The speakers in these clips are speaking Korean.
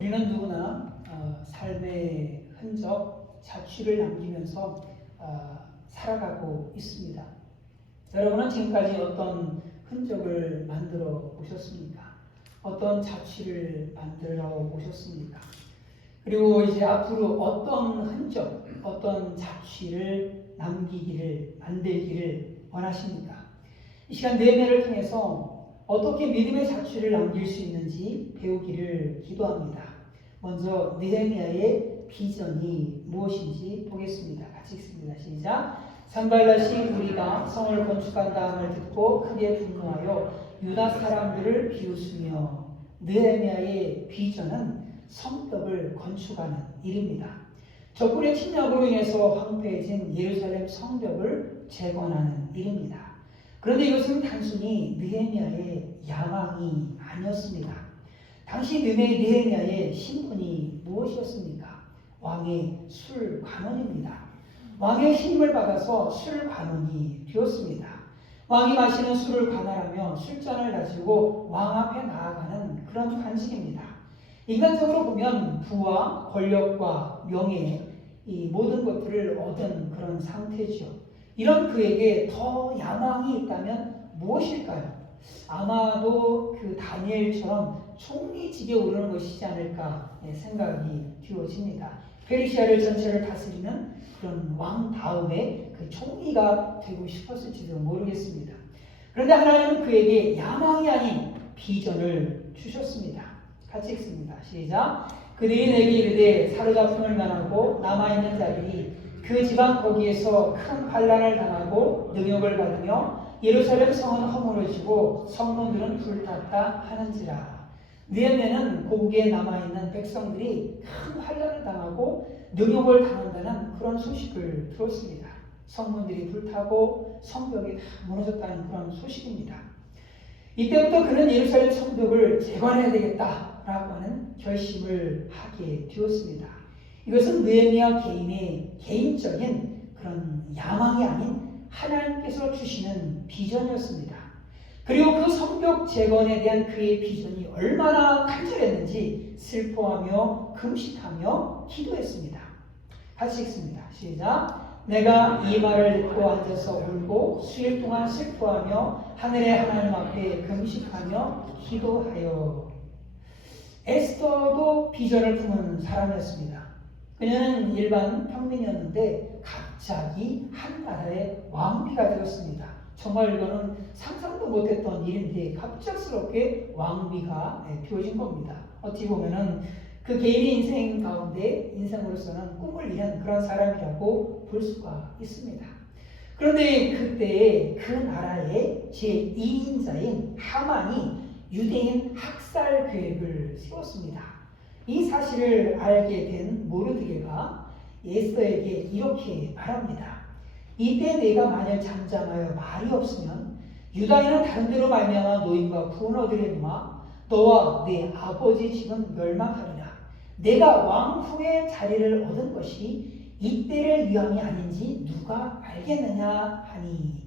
우리는 누구나 삶의 흔적, 자취를 남기면서 살아가고 있습니다. 여러분은 지금까지 어떤 흔적을 만들어 오셨습니까? 어떤 자취를 만들어 오셨습니까? 그리고 이제 앞으로 어떤 흔적, 어떤 자취를 만들기를 원하십니까? 이 시간 내면을 통해서 어떻게 믿음의 자취를 남길 수 있는지 배우기를 기도합니다. 먼저 느헤미야의 비전이 무엇인지 보겠습니다. 같이 읽습니다. 시작. 산발랏이 우리가 성을 건축한다함을 듣고 크게 분노하여 유다 사람들을 비웃으며 느헤미야의 비전은 성벽을 건축하는 일입니다. 적군의 침략으로 인해서 황폐해진 예루살렘 성벽을 재건하는 일입니다. 그런데 이것은 단순히 느헤미야의 야망이 아니었습니다. 당시 느헤미야의 신분이 무엇이었습니까? 왕의 술관원입니다. 왕의 신임을 받아서 술관원이 되었습니다. 왕이 마시는 술을 관할하며 술잔을 가지고 왕 앞에 나아가는 그런 관직입니다. 인간적으로 보면 부와 권력과 명예, 이 모든 것들을 얻은 그런 상태죠. 이런 그에게 더 야망이 있다면 무엇일까요? 아마도 그 다니엘처럼 총리직에 오르는 것이지 않을까 생각이 되어집니다. 페르시아를 전체를 다스리는 그런 왕 다음에 그 총리가 되고 싶었을지도 모르겠습니다. 그런데 하나님은 그에게 야망이 아닌 비전을 주셨습니다. 같이 읽습니다. 시작. 그들이 내게 이르되 사로잡힘을 면하고 남아있는 자들이 그 지방 거기에서 큰 환난을 당하고 능욕을 받으며 예루살렘 성은 허물어지고 성문들은 불탔다 하는지라. 느헤미야는 고국에 남아있는 백성들이 큰 환난을 당하고 능욕을 당한다는 그런 소식을 들었습니다. 성문들이 불타고 성벽이 다 무너졌다는 그런 소식입니다. 이때부터 그는 예루살렘 성벽을 재건해야 되겠다라고 하는 결심을 하게 되었습니다. 이것은 느헤미야 개인의 개인적인 그런 야망이 아닌 하나님께서 주시는 비전이었습니다. 그리고 그 성벽 재건에 대한 그의 비전이 얼마나 간절했는지 슬퍼하며 금식하며 기도했습니다. 같이 읽습니다. 시작. 내가 이 말을 듣고 앉아서 울고 수일 동안 슬퍼하며 하늘의 하나님 앞에 금식하며 기도하여. 에스더도 비전을 품은 사람이었습니다. 그녀는 일반 평민이었는데 갑자기 한 나라의 왕비가 되었습니다. 정말 이거는 상상도 못했던 일인데 갑작스럽게 왕비가 되어진 겁니다. 어찌 보면은 그 개인의 인생 가운데 인생으로서는 꿈을 이룬 그런 사람이라고 볼 수가 있습니다. 그런데 그때 그 나라의 제2인자인 하만이 유대인 학살 계획을 세웠습니다. 이 사실을 알게 된 모르드게가 에스더에게 이렇게 말합니다. 이때 내가 만일 잠잠하여 말이 없으면 유다인은 다른 데로 말미암아 노임과 구원을 얻으려니와 너와 내 아버지 집은 멸망하리라. 내가 왕 후의 자리를 얻은 것이 이때를 위함이 아닌지 누가 알겠느냐 하니.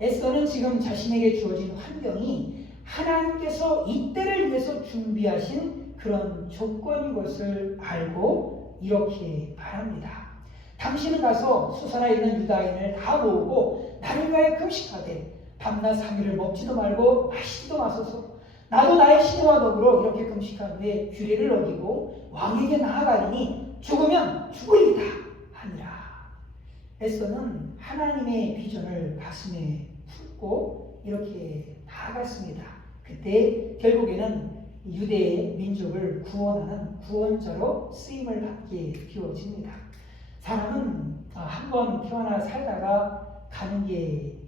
에스더는 지금 자신에게 주어진 환경이 하나님께서 이때를 위해서 준비하신 그런 조건인 것을 알고 이렇게 말합니다. 당신은 가서 수산에 있는 유다인을 다 모으고 나를 위하여 금식하되 밤낮 3일을 먹지도 말고 마시지도 마소서. 나도 나의 신과 더불어 이렇게 금식한 후에 규례를 어기고 왕에게 나아가리니 죽으면 죽으리이다 하니라. 에스더는 하나님의 비전을 가슴에 품고 이렇게 나아갔습니다. 그때 결국에는 유대의 민족을 구원하는 구원자로 쓰임을 받게 되어집니다. 사람은 한 번 태어나 살다가 가는 게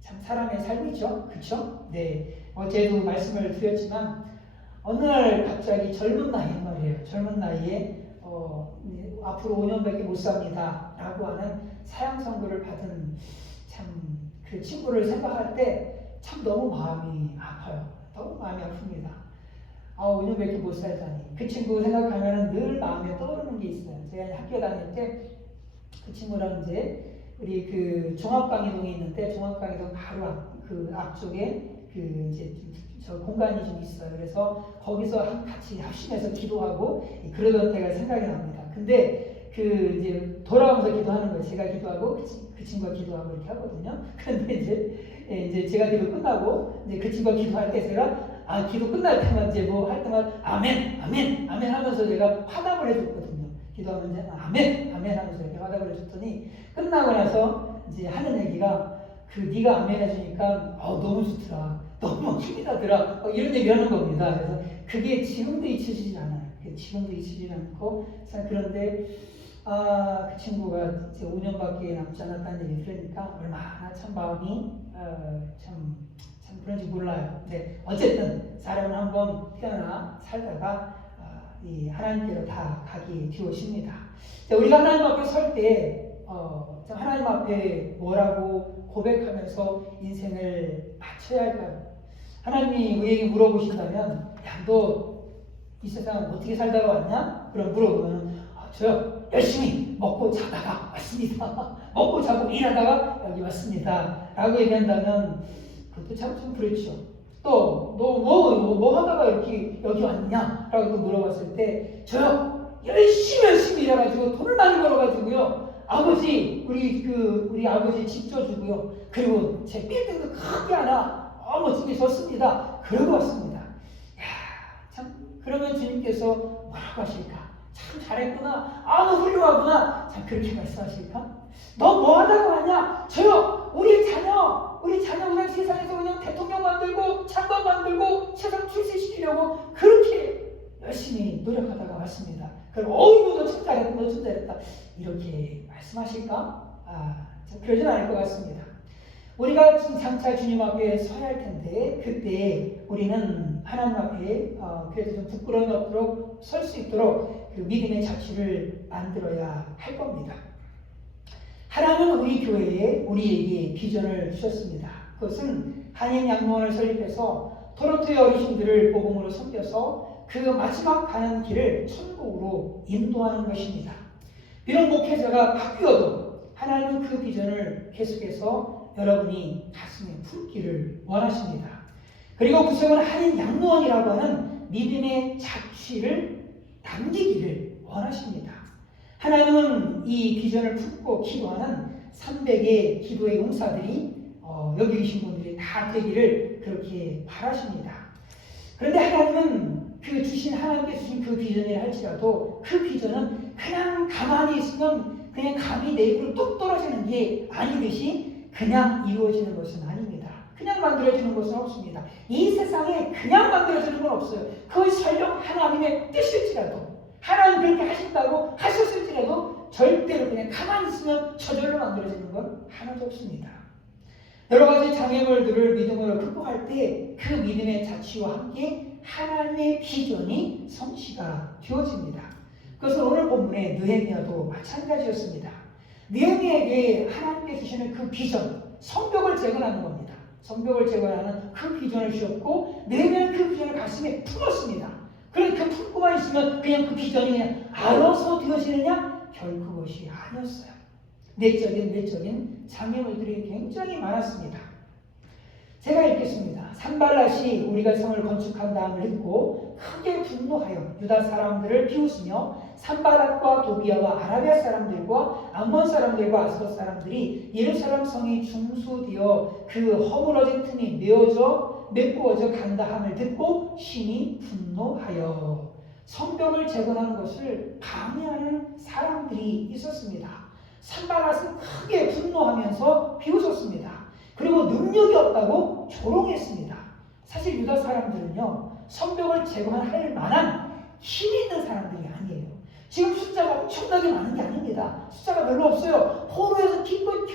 참 사람의 삶이죠. 그렇죠? 네. 어제도 말씀을 드렸지만 어느 날 갑자기 젊은 나이에 말이에요. 젊은 나이에 앞으로 5년밖에 못 삽니다 라고 하는 사형 선고를 받은 참 그 친구를 생각할 때 참 너무 마음이 아파요. 너무 마음이 아픕니다. 5년밖에 못 살다니. 그 친구 생각하면 늘 마음에 떠오르는 게 있어요. 제가 학교 다닐 때 그 친구랑 이제 우리 그 종합강의동에 있는데 종합강의동 바로 그 앞쪽에 그 이제 저 공간이 좀 있어요. 그래서 거기서 같이 합심해서 기도하고 그러던 때가 생각이 납니다. 근데 그 이제 돌아오면서 기도하는 거예요. 제가 기도하고 그 친구가 기도하고 이렇게 하거든요. 그런데 이제 제가 기도 끝나고 이제 그 친구가 기도할 때 제가 기도 끝날 때만 이제 뭐 할 때만 아멘, 아멘, 아멘 하면서 제가 화답을 해줬거든요. 기도하면 이제 아멘, 아멘 하면서 이렇게 화답을 해줬더니 끝나고 나서 이제 하는 얘기가 네가 아멘 해주니까 너무 좋더라, 너무 힘이 나더라, 이런 얘기 하는 겁니다. 그래서 그게 지금도 잊혀지지 않아요. 지금도 잊히지 않고 그런데 그 친구가 이제 5년밖에 남지 않았다는 얘기 들으니까 얼마나 참 마음이 참 그런지 몰라요. 네, 어쨌든 사람은 한번 태어나 살다가 이 하나님께로 다 가기 뒤오십니다. 우리가 하나님 앞에 설 때 하나님 앞에 뭐라고 고백하면서 인생을 마쳐야 할까요? 하나님이 우리에게 물어보신다면 너 이 세상 어떻게 살다가 왔냐? 그럼 물어보면 저요 열심히 먹고 자다가 왔습니다. 먹고 자고 일하다가 여기 왔습니다. 라고 얘기한다면 그것도 참 좀 그렇죠. 또 너 뭐 하다가 이렇게 여기 왔냐? 라고 또 물어봤을 때 저요 열심히 일해가지고 돈을 많이 벌어가지고요 아버지 우리 아버지 집 줘주고요 그리고 제 빌딩도 크게 하나 멋지게 줬습니다. 그러고 왔습니다. 그러면 주님께서 뭐라고 하실까? 참 잘했구나. 너 훌륭하구나. 참 그렇게 말씀하실까? 너 뭐 하다가 왔냐? 저요 우리 자녀 그냥 세상에서 그냥 대통령 만들고 장관 만들고 세상 출세시키려고 그렇게 열심히 노력하다가 왔습니다. 그럼 너 참 잘했다 이렇게 말씀하실까? 참 그러진 않을 것 같습니다. 우리가 장차 주님 앞에 서야 할 텐데 그때 우리는 하나님 앞에 그래도 좀 부끄러움이 없도록 설 수 있도록 그 믿음의 자취를 만들어야 할 겁니다. 하나님은 우리 교회에 우리에게 비전을 주셨습니다. 그것은 한인 양로원을 설립해서 토론토의 어르신들을 복음으로 섬겨서 그 마지막 가는 길을 천국으로 인도하는 것입니다. 비록 목회자가 바뀌어도 하나님은 그 비전을 계속해서 여러분이 가슴에 품기를 원하십니다. 그리고 구성은 한인 양로원이라고 하는 믿음의 자취를 남기기를 원하십니다. 하나님은 이 비전을 품고 기도하는 300의 기도의 용사들이 여기 계신 분들이 다 되기를 그렇게 바라십니다. 그런데 하나님은 하나님께 주신 그 비전이라 할지라도 그 비전은 그냥 가만히 있으면 그냥 감이 내 입으로 뚝 떨어지는 게 아니듯이 그냥 이루어지는 것은 아닙니다. 그냥 만들어지는 것은 없습니다. 이 세상에 그냥 만들어지는 건 없어요. 그것이 설령 하나님의 뜻일지라도 하나님 그렇게 하신다고 하셨을지라도 절대로 그냥 가만히 있으면 저절로 만들어지는 건 하나도 없습니다. 여러 가지 장애물들을 믿음으로 극복할 때 그 믿음의 자취와 함께 하나님의 비전이 성취가 되어집니다. 그것은 오늘 본문의 느헤미야도 마찬가지였습니다. 느헤미야에게 하나님께 주시는 그 비전, 성벽을 재건하는 겁니다. 성벽을 재건하는 그 비전을 주셨고 느헤미야는 그 비전을 가슴에 품었습니다. 그런데 그 품고만 있으면 그냥 그 비전이 그냥 알아서 되어지느냐? 결코 그것이 아니었어요. 내적인 장애물들이 굉장히 많았습니다. 제가 읽겠습니다. 산발랏이 우리가 성을 건축한 다음을 듣고 크게 분노하여 유다 사람들을 비웃으며 산발랏과 도비아와 아라비아 사람들과 암몬 사람들과 아스돗 사람들이 예루살렘 성이 중수되어 그 허물어진 틈이 메꾸어져 간다 함을 듣고 심히 분노하여 성벽을 재건하는 것을 방해하는 사람들이 있었습니다. 산발랏은 크게 분노하면서 비웃었습니다. 그리고 능력이 없다고 조롱했습니다. 사실 유다 사람들은요, 성벽을 재건할 만한 힘이 있는 사람들이 아니에요. 지금 숫자가 엄청나게 많은 게 아닙니다. 숫자가 별로 없어요. 포로에서 기껏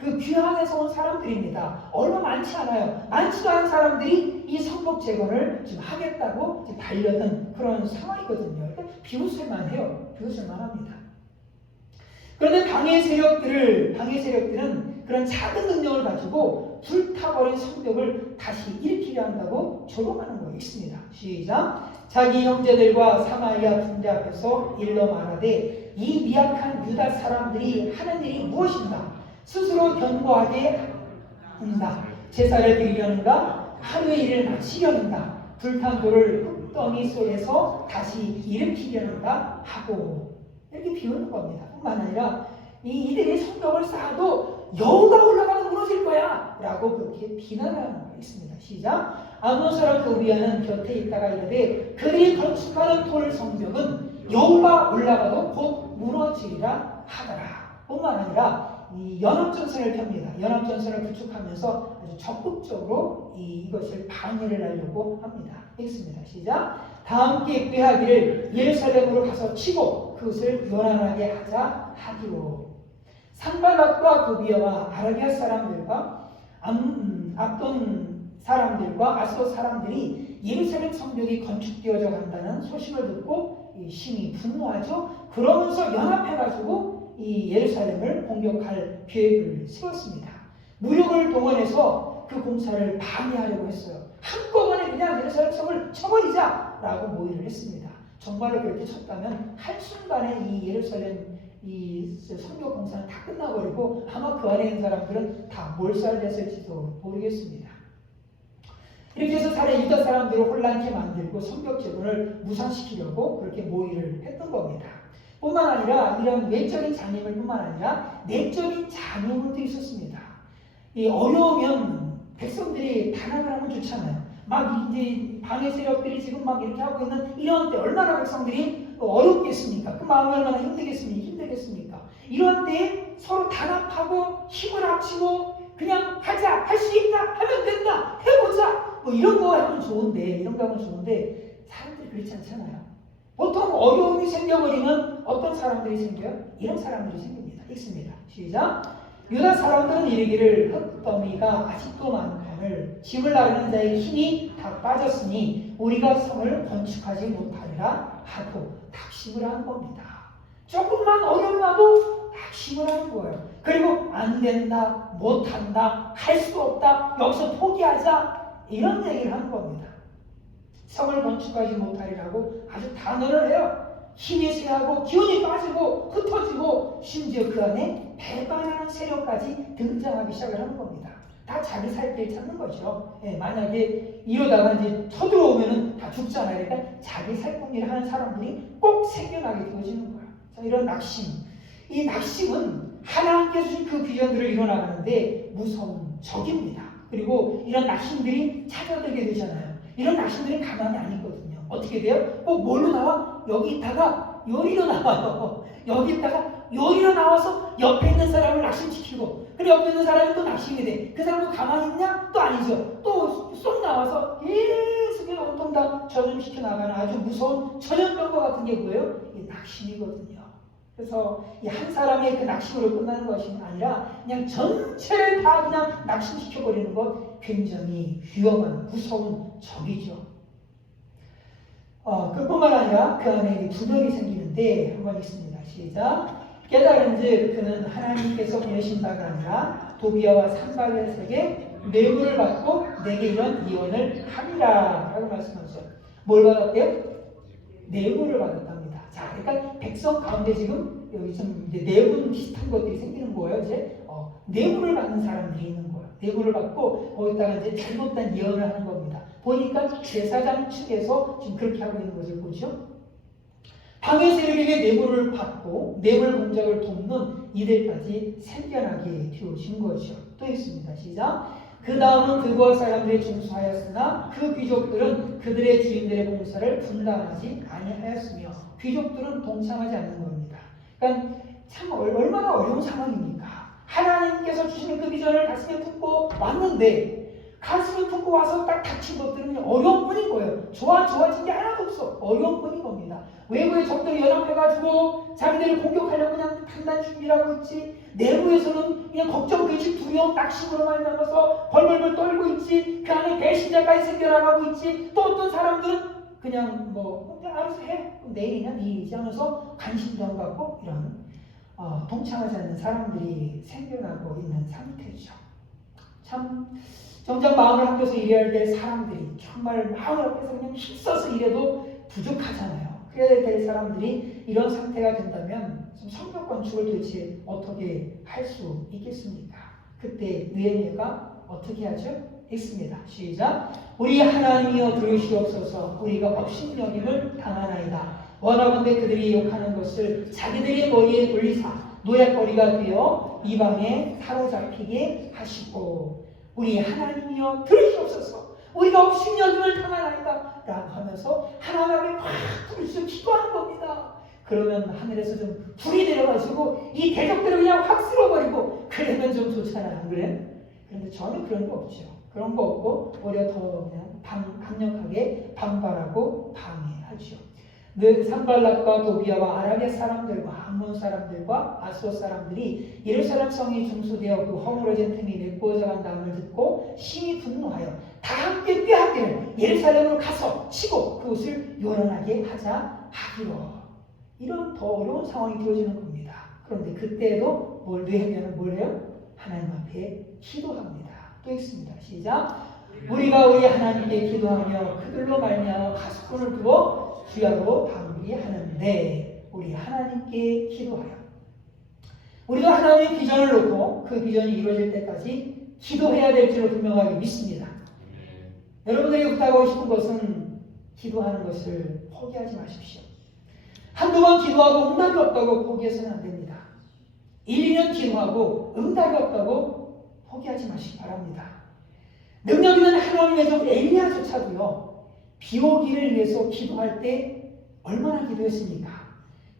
귀환해서 온 사람들입니다. 얼마 많지 않아요. 많지도 않은 사람들이 이 성벽 재건을 지금 하겠다고 지금 달려든 그런 상황이거든요. 그러니까 비웃을만 해요. 비웃을만 합니다. 그런데 방해 세력들은 그런 작은 능력을 가지고 불타버린 성벽을 다시 일으키려 한다고 조롱하는 거 있습니다. 시작. 자기 형제들과 사마리아 군대 앞에서 일러 말하되 이 미약한 유다 사람들이 하는 일이 무엇인가? 스스로 견고하게 한다. 제사를 드리려는가? 하루의 일을 마치려는가, 불탄 돌을 흙더미 속에서 다시 일으키려는가 하고 이렇게 비우는 겁니다. 뿐만 아니라 이들이 성벽을 쌓아도 여호가 올라가도 무너질 거야 라고 그렇게 비난하는 거 있습니다. 시작. 아몬 사람 도비아는 곁에 있다가 이르되 그들이 건축하는 돌 성벽은 여호가 올라가도 곧 무너지리라 하더라. 뿐만 아니라 이 연합전선을 펴니다. 연합전선을 구축하면서 아주 적극적으로 이것을 방해를 하려고 합니다. 읽습니다. 시작. 다 함께 꾀하기를 예루살렘으로 가서 치고 그것을 요란하게 하자 하기로. 산발랏과 도비아와 아라비아 사람들과 압돈 사람들과 아소 사람들이 예루살렘 성벽이 건축되어져 간다는 소식을 듣고 심히 분노하죠. 그러면서 연합해가지고 이 예루살렘을 공격할 계획을 세웠습니다. 무력을 동원해서 그 공사를 방해하려고 했어요. 한꺼번에 그냥 예루살렘 성을 쳐버리자라고 모의를 했습니다. 정말로 그렇게 쳤다면 한순간에 이 예루살렘 이 성벽 공사는 다 끝나버리고 아마 그 안에 있는 사람들은 다 몰살됐을지도 모르겠습니다. 이렇게 해서 사례 유다 사람들을 혼란케 만들고 성벽 재건을 무산시키려고 그렇게 모의를 했던 겁니다. 뿐만 아니라 이런 외적인 잔임을 뿐만 아니라 내적인 잔임도 있었습니다. 이 어려우면 백성들이 단합을 하면 좋잖아요. 막 이제 방해 세력들이 지금 막 이렇게 하고 있는 이런 때 얼마나 백성들이 어렵겠습니까? 그 마음이 얼마나 힘들겠습니까? 이런 때에 서로 단합하고 힘을 합치고 그냥 하자, 할 수 있다, 하면 된다, 해보자. 뭐 이런 거 하면 좋은데, 사람들이 그렇지 않잖아요. 보통 어려움이 생겨버리면 어떤 사람들이 생겨요? 이런 사람들이 생깁니다. 읽습니다. 시작. 유다 사람들은 이르기를 흙더미가 아직도 많거늘 짐을 나르는 자의 힘이 다 빠졌으니 우리가 성을 건축하지 못하리라 하고 낙심을 하는 겁니다. 조금만 어려움 와도 낙심을 하는 거예요. 그리고 안 된다, 못한다, 할 수 없다, 여기서 포기하자 이런 얘기를 하는 겁니다. 성을 건축하지 못하리라고 아주 단언을 해요. 힘이 쇠하고 기운이 빠지고 흩어지고 심지어 그 안에 배반하는 세력까지 등장하기 시작을 하는 겁니다. 다 자기 살 길 찾는 거죠. 만약에 이러다가 이제 쳐들어오면은 다 죽잖아요. 그러니까 자기 살궁리를 하는 사람들이 꼭 생겨나게 되어지는 거예요. 자, 이런 낙심. 이 낙심은 하나님께서 주신 그 비전들을 이뤄나가는데 무서운 적입니다. 그리고 이런 낙심들이 찾아들게 되잖아요. 이런 낙심들이 가만히 안 있거든요. 어떻게 돼요? 꼭 뭘로 나와? 여기 있다가 요리로 나와요. 여기 있다가 요리로 나와서 옆에 있는 사람을 낙심시키고 그리고 옆에 있는 사람이 또 낙심이 돼. 그 사람도 가만히 있냐? 또 아니죠. 또 쏙 나와서 계속 온통 다 전염시켜 나가는 아주 무서운 전염병과 같은 게 뭐예요? 이 낙심이거든요. 그래서 이 한 사람의 그 낙심으로 끝나는 것이 아니라 그냥 전체를 다 그냥 낙심시켜버리는 것 굉장히 위험한 무서운 적이죠. 그뿐만 아니라 그 안에 분열이 생기는데 한번 있습니다. 시작. 깨달은즉 그는 하나님께서 보내신 바가 아니라 도비아와 산발렛에게 뇌물을 받고 내게 이런 예언을 함이라 라고 말씀하셨어요. 뭘 받았대요? 뇌물을 받았답니다. 자, 그러니까 백성 가운데 지금 여기 좀 이제 내분 비슷한 것들이 생기는 거예요. 이제 뇌물을 받는 사람들이 있는 거예요. 뇌물을 받고 거기다가 이제 잘못된 예언을 하는 겁니다. 보니까 제사장 측에서 지금 그렇게 하고 있는 것을 보죠. 방해 세력에게 뇌물을 받고 뇌물 공작을 돕는 이들까지 생겨나게 되어진 거죠. 또 있습니다. 시작. 그 다음은 그와 사람들이 중수하였으나 그 귀족들은 그들의 주인들의 공사를 분담하지 아니하였으며 귀족들은 동참하지 않는 겁니다. 그러니까 참 얼마나 어려운 상황입니까? 하나님께서 주시는 그 비전을 가슴에 품고 왔는데 가슴을 품고 와서 딱 닥친 것들은 어려운 뿐인 거예요. 좋아진 게 하나도 없어. 어려운 뿐인 겁니다. 외부의 적들이 연합해가지고 자기들을 공격하려고 그냥 단단 준비를 하고 있지. 내부에서는 그냥 걱정, 근심, 두려움, 낙심으로만 남아서 벌벌벌 떨고 있지. 그 안에 배신자까지 생겨나가고 있지. 또 어떤 사람들은 그냥 그냥 알아서 해. 내일이냐 내일이지 하면서 관심도 안 갖고 이런 동참하지 않는 사람들이 생겨나고 있는 상태죠. 참 정작 마음을 합해서 일해야 될 사람들이 정말 마음을 합해서 그냥 힘써서 일해도 부족하잖아요. 그래야 될 사람들이 이런 상태가 된다면 성벽 건축을 도대체 어떻게 할 수 있겠습니까? 그때 느헤미야가 어떻게 하죠? 읽습니다. 시작. 우리 하나님이여 들으시옵소서. 우리가 업신여김을 당하나이다. 원하건대 그들이 욕하는 것을 자기들의 머리에 돌리사 노약거리가 되어 이방에 사로잡히게 하시고, 우리 하나님이여 들으시옵소서. 우리가 업신여김을 당하나이다 라고 하면서 하나님 앞에 막 부르짖어 기도하는 겁니다. 그러면 하늘에서 좀 불이 내려가지고 이 대적들을 그냥 확 쓸어버리고 그러면 좀 좋잖아요. 안 그래? 그런데 전혀 그런 거 없죠. 그런 거 없고 오히려 더 그냥 강력하게 반발하고 방해하죠. 늘 산발락과 도비아와 아라비아 사람들과 암몬 사람들과 아수르 사람들이 예루살렘 성이 중수되어 그 허물어진 틈이 메꾸어져 간다음을 듣고 심히 분노하여 다 함께 꾀하기를 예루살렘으로 가서 치고 그곳을 요란하게 하자 하기로. 이런 더 어려운 상황이 되어지는 겁니다. 그런데 그때에도 뭘 뇌하면 뭘 해요? 하나님 앞에 기도합니다. 또 읽습니다. 시작. 우리가 우리 하나님께 기도하며 그들로 말미암아 가스꾼을 두어 주야로 방비하는데, 우리 하나님께 기도하여 우리도 하나님의 비전을 놓고 그 비전이 이루어질 때까지 기도해야 될 줄로 분명하게 믿습니다. 여러분들에게 부탁하고 싶은 것은 기도하는 것을 포기하지 마십시오. 한두 번 기도하고 응답이 없다고 포기해서는 안 됩니다. 1, 2년 기도하고 응답이 없다고 포기하지 마시기 바랍니다. 능력 있는 하나님의 종 엘리야조차도요, 비 오기를 위해서 기도할 때 얼마나 기도했습니까?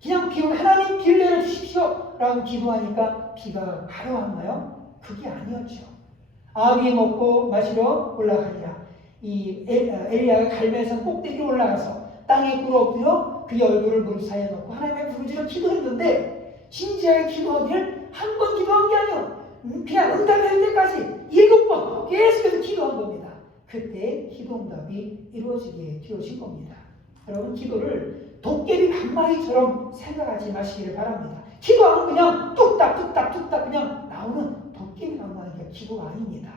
그냥 비 오면 하나님 비를 내려주십시오 라고 기도하니까 비가 바로 왔나요? 그게 아니었죠. 아합이 먹고 마시러 올라가니라. 이 엘리야가 갈멜산 꼭대기로 올라가서 땅에 꿇어 그의 얼굴을 무릎 사이에 넣고 하나님의 부르짖어 기도했는데, 진지하게 기도하기를 한 번 기도한 게 아니에요. 그냥 응답이 될 때까지 7번 계속해서 기도한 겁니다. 그때 기도 응답이 이루어지게 되어진 겁니다. 여러분, 기도를 도깨비 방망이처럼 생각하지 마시기를 바랍니다. 기도하면 그냥 뚝딱 그냥 나오는 도깨비 방망이가 기도가 아닙니다.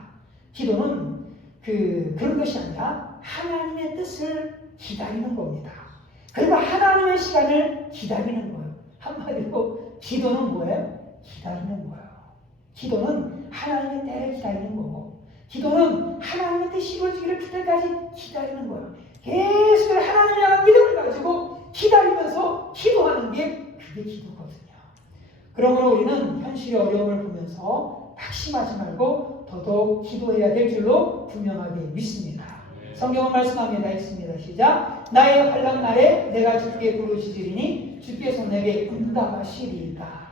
기도는 그런 것이 아니라 하나님의 뜻을 기다리는 겁니다. 그리고 하나님의 시간을 기다리는 거예요. 한마디로 기도는 뭐예요? 기다리는 거예요. 기도는 하나님의 때를 기다리는 거고, 기도는 하나님의 뜻이 이루어지기를 그때까지 기다리는 거예요. 계속 하나님을 향한 믿음을 가지고 기다리면서 기도하는 게 그게 기도거든요. 그러므로 우리는 현실의 어려움을 보면서 낙심하지 말고 더더욱 기도해야 될 줄로 분명하게 믿습니다. 성경은 말씀합니다. 읽습니다. 시작. 나의 환난 날에 내가 주께 부르짖으리니 주께서 내게 응답하시리이다.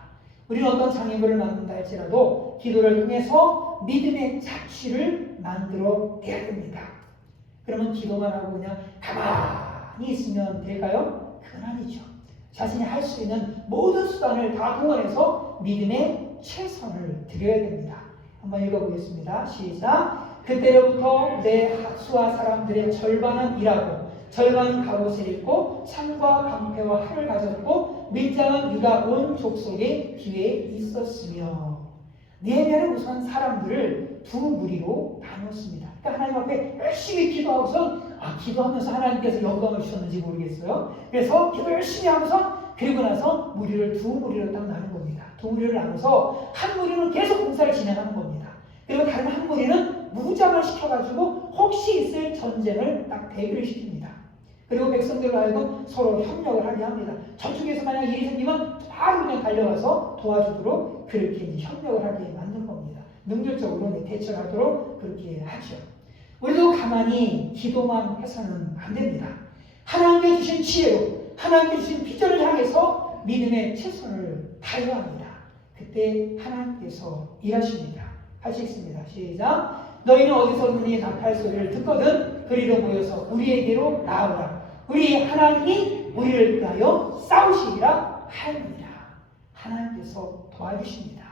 우리는 어떤 장애물을 만든다 할지라도 기도를 통해서 믿음의 자취를 만들어내야 됩니다. 그러면 기도만 하고 그냥 가만히 있으면 될까요? 그건 아니죠. 자신이 할 수 있는 모든 수단을 다 동원해서 믿음의 최선을 드려야 됩니다. 한번 읽어보겠습니다. 시작. 그때로부터 내 수하 사람들의 절반은 일하고 절반은 갑옷을 입고 창과 방패와 활을 가졌고 밀장은 유다 온 족속의 뒤에 있었으며. 느헤미야는 우선 사람들을 두 무리로 나눴습니다. 그러니까 하나님 앞에 열심히 기도하고서 기도하면서 하나님께서 영광을 주셨는지 모르겠어요. 그래서 기도 열심히 하면서 그리고 나서 무리를 두 무리로 딱 나눈 겁니다. 두 무리를 나눠서 한 무리는 계속 공사를 진행하는 겁니다. 그리고 다른 한 무리는 무장을 시켜가지고 혹시 있을 전쟁을 딱 대비를 시킵니다. 그리고 백성들로 하여금 서로 협력을 하게 합니다. 저쪽에서 만약 일이 생기면 바로 그냥 달려가서 도와주도록 그렇게 이제 협력을 하게 만든 겁니다. 능률적으로 대처하도록 그렇게 하죠. 우리도 가만히 기도만 해서는 안 됩니다. 하나님께 주신 지혜로 하나님께 주신 비전을 향해서 믿음의 최선을 다해야 합니다. 그때 하나님께서 일하십니다. 같이 읽습니다. 시작. 너희는 어디서든지 나팔 소리를 듣거든 그리로 모여서 우리에게로 나아오라. 우리 하나님이 우리를 위하여 싸우시리라 하느니라. 하나님께서 도와주십니다.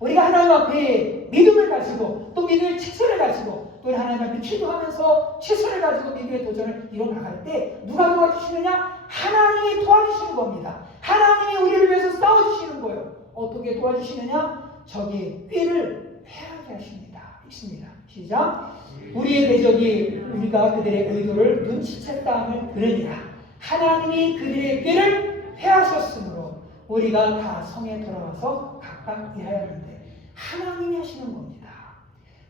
우리가 하나님 앞에 믿음을 가지고 또 믿음의 최선을 가지고 또 하나님 앞에 기도하면서 최선을 가지고 믿음의 도전을 이뤄나갈 때 누가 도와주시느냐? 하나님이 도와주시는 겁니다. 하나님이 우리를 위해서 싸워주시는 거예요. 어떻게 도와주시느냐? 적의 꾀를 패하게 하십니다. 읽습니다. 시작. 우리의 대적이 우리가 그들의 의도를 눈치챘다함을 들으니라. 하나님이 그들의 꾀를 패하셨으므로 우리가 다 성에 돌아와서 각각 일하였는데 하나님이 하시는 겁니다.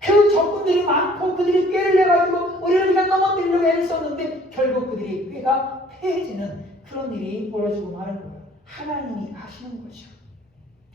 그 적군들이 많고 그들이 꾀를 내가지고 우리를 그냥 넘어뜨리려고 애를 썼는데 결국 그들이 꾀가 패해지는 그런 일이 벌어지고 마는 거예요. 하나님이 하시는 거죠.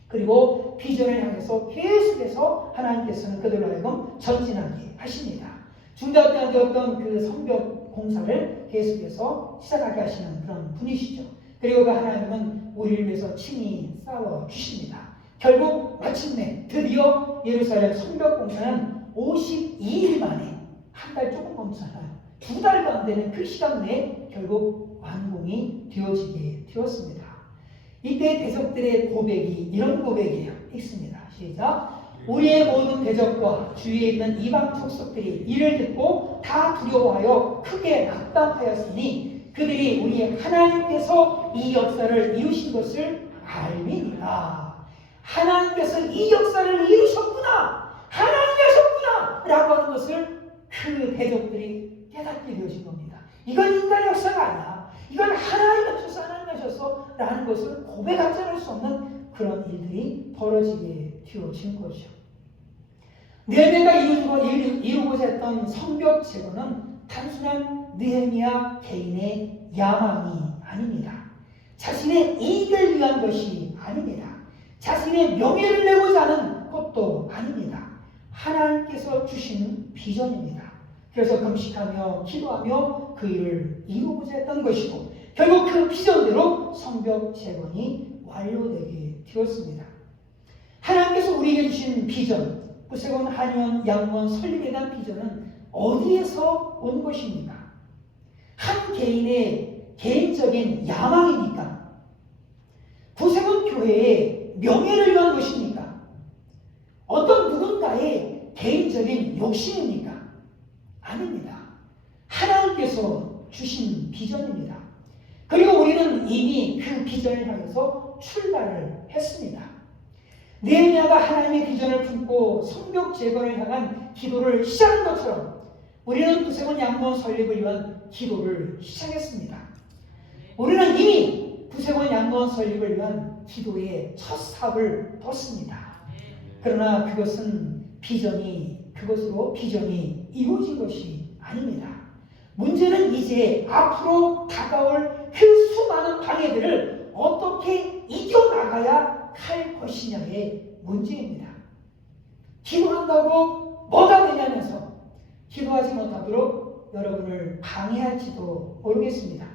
그리고 비전을 향해서 계속해서 하나님께서는 그들로 하여금 전진하게 하십니다. 중단되었던 그 성벽 공사를 계속해서 시작하게 하시는 그런 분이시죠. 그리고 그 하나님은 우리를 위해서 친히 싸워 주십니다. 결국 마침내 드디어 예루살렘 성벽 공사는 52일 만에, 한 달 조금 넘잖아요. 2달도 안 되는 그 시간 내에 결국 완공이 되어지게 되었습니다. 이때 대적들의 고백이 이런 고백이에요. 읽습니다. 시작. 우리의 모든 대적과 주위에 있는 이방 족속들이 이를 듣고 다 두려워하여 크게 낙담하였으니 그들이 우리 하나님께서 이 역사를 이루신 것을 알미니라. 하나님께서 이 역사를 이루셨구나, 하나님이셨구나 라고 하는 것을 그 대적들이 깨닫게 되어진 겁니다. 이건 인간의 역사가 아니야, 이건 하나님 하셔서 하나님 하셔서 라는 것을 고백하지 않을 수 없는 그런 일들이 벌어지게 되어진 거죠. 느헤미야가 이루고자 했던 성벽 제거는 단순한 느헤미야 개인의 야망이 아닙니다. 자신의 이익을 위한 것이 아닙니다. 자신의 명예를 내고자 하는 것도 아닙니다. 하나님께서 주신 비전입니다. 그래서 금식하며 기도하며 그 일을 이루고자 했던 것이고 결국 그 비전대로 성벽 재건이 완료되게 되었습니다. 하나님께서 우리에게 주신 비전, 구세군 한의원 양원 설립에 대한 비전은 어디에서 온 것입니까? 한 개인의 개인적인 야망입니까? 구세군 교회의 명예를 위한 것입니까? 어떤 누군가의 개인적인 욕심입니까? 아닙니다. 하나님께서 주신 비전입니다. 그리고 우리는 이미 그 비전을 향해서 출발을 했습니다. 느헤미야가 하나님의 비전을 품고 성벽 재건을 향한 기도를 시작한 것처럼 우리는 구세군 양원 설립을 위한 기도를 시작했습니다. 우리는 이미 구세군 양원 설립을 위한 기도의 첫 삽을 뒀습니다. 그러나 그것으로 비전이 이루어진 것이 아닙니다. 문제는 이제 앞으로 다가올 그 수많은 방해들을 어떻게 이겨나가야 할 것이냐의 문제입니다. 기도한다고 뭐가 되냐면서 기도하지 못하도록 여러분을 방해할지도 모르겠습니다.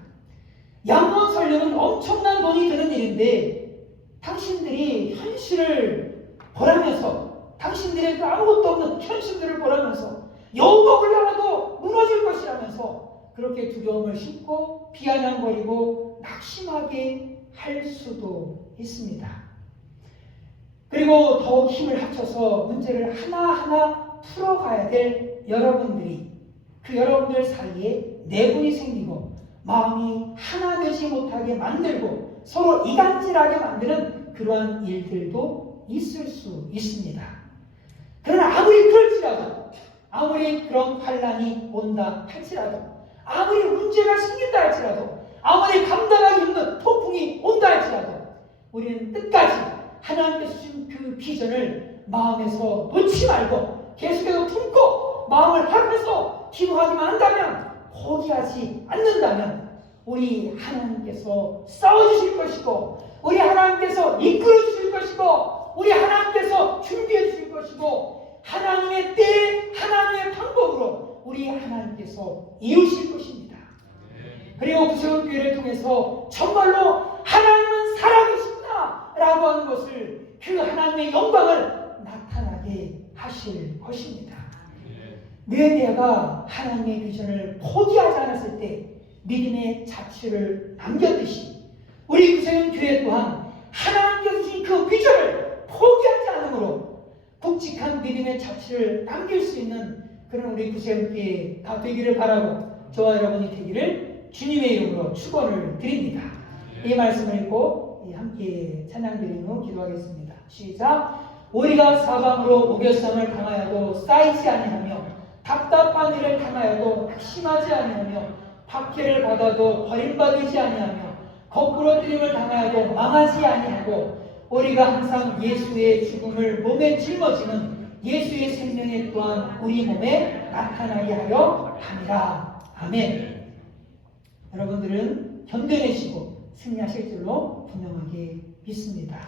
양원 설립은 엄청난 돈이 드는 일인데 당신들이 현실을 보라면서, 당신들의 그 아무것도 없는 현실들을 보라면서 여우가 올라가도 무너질 것이라면서 그렇게 두려움을 심고 비아냥거리고 낙심하게 할 수도 있습니다. 그리고 더욱 힘을 합쳐서 문제를 하나하나 풀어가야 될 여러분들이, 그 여러분들 사이에 내분이 생기고 마음이 하나 되지 못하게 만들고 서로 이간질하게 만드는 그러한 일들도 있을 수 있습니다. 그러나 아무리 그럴지라도, 아무리 그런 환란이 온다 할지라도, 아무리 문제가 생긴다 할지라도, 아무리 감당하기 힘든 폭풍이 온다 할지라도 우리는 끝까지 하나님께서 주신 그 비전을 마음에서 놓지 말고 계속해서 품고 마음을 합해서 기도하기만 한다면, 포기하지 않는다면 우리 하나님께서 싸워주실 것이고, 우리 하나님께서 이끌어주실 것이고, 우리 하나님께서 준비해 주실 것이고, 하나님의 때에 하나님의 방법으로 우리 하나님께서 이루실 것입니다. 그리고 구세군 교회를 통해서 정말로 하나님은 살아계신다 라고 하는 것을, 그 하나님의 영광을 나타나게 하실 것입니다. 느헤미야가 하나님의 비전을 포기하지 않았을 때 믿음의 자취를 남겼듯이 우리 구세군 교회 또한 하나님께서 주신 그 비전을 포기하지 않으므로 굵직한 믿음의 자취를 남길 수 있는 그런 우리 구세군 교회가 되기를 바라고 저와 여러분이 되기를 주님의 이름으로 축원을 드립니다. 이 말씀을 읽고 함께 찬양 드리며 기도하겠습니다. 시작. 우리가 사방으로 우겨쌈을 당하여도 쌓이지 아니하며 답답한 일을 당하여도 낙심하지 아니하며 박해를 받아도 버림받지 아니하며 거꾸로 뜨림을 당하여도 망하지 아니하고 우리가 항상 예수의 죽음을 몸에 짊어지는 예수의 생명에 또한 우리 몸에 나타나게 하려 함이라. 아멘. 여러분들은 견뎌내시고 승리하실 줄로 분명하게 믿습니다.